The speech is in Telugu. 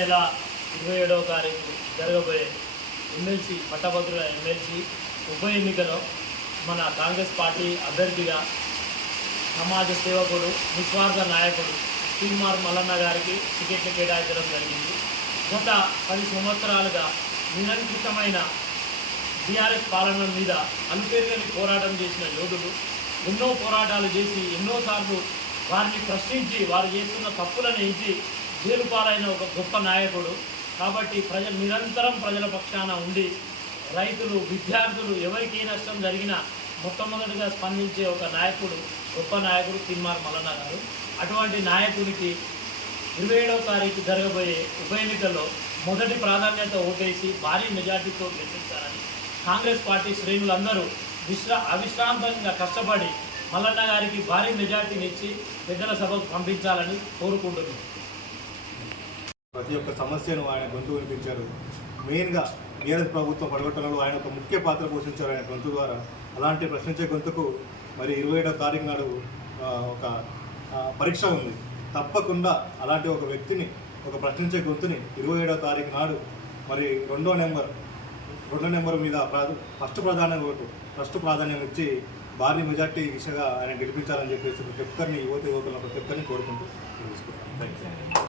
నెల ఇరవై ఏడవ తారీఖు జరగబోయే ఎమ్మెల్సీ పట్టభద్రుల ఎమ్మెల్సీ ఉప ఎన్నికలో మన కాంగ్రెస్ పార్టీ అభ్యర్థిగా సమాజ సేవకుడు నిస్వార్థ నాయకుడు టీమార్ మల్లన్న గారికి టికెట్లు కేటాయించడం జరిగింది. గత పది సంవత్సరాలుగా నిరంకితమైన బీఆర్ఎస్ పాలన మీద అనుపేరుగని పోరాటం చేసిన యోధుడు ఎన్నో పోరాటాలు చేసి ఎన్నోసార్లు వారిని ప్రశ్నించి వారు చేస్తున్న తప్పులను ఇచ్చి వేరుపాలైన ఒక గొప్ప నాయకుడు. కాబట్టి ప్రజలు నిరంతరం ప్రజల పక్షాన ఉండి రైతులు విద్యార్థులు ఎవరికి ఏ నష్టం జరిగినా మొట్టమొదటిగా స్పందించే ఒక నాయకుడు గొప్ప నాయకుడు తిమ్మార్ మల్లన్న గారు. అటువంటి నాయకుడికి ఇరవై ఏడవ తారీఖు జరగబోయే ఉప ఎన్నికల్లో మొదటి ప్రాధాన్యత ఓటేసి భారీ మెజార్టీతో గెలిపించాలని కాంగ్రెస్ పార్టీ శ్రేణులందరూ విశ్రా అవిశ్రాంతంగా కష్టపడి మల్లన్న గారికి భారీ మెజార్టీని ఇచ్చి పెద్దల సభకు పంపించాలని కోరుకుంటున్నాను ప్రతి ఒక్క సమస్యను ఆయన గొంతు వినిపించారు. మెయిన్గా బీఆర్ఎస్ ప్రభుత్వం పడగొట్టడంలో ఆయన ఒక ముఖ్య పాత్ర పోషించారు ఆయన గొంతు ద్వారా. అలాంటి ప్రశ్నించే గొంతుకు మరి ఇరవై ఏడవ తారీఖు నాడు ఒక పరీక్ష ఉంది. తప్పకుండా అలాంటి ఒక వ్యక్తిని ఒక ప్రశ్నించే గొంతుని ఇరవై ఏడవ తారీఖు నాడు మరి రెండో నెంబర్ రెండో నెంబర్ మీద ఫస్ట్ ప్రాధాన్యం ఓటు ఫస్ట్ ప్రాధాన్యం ఇచ్చి భారీ మెజార్టీ దిశగా ఆయన గెలిపించాలని చెప్పేసి ప్రతి ఒక్కరిని యువత యువకులను ప్రతి ఒక్కరిని కోరుకుంటూ తెలుసుకుంటాను థ్యాంక్ యూ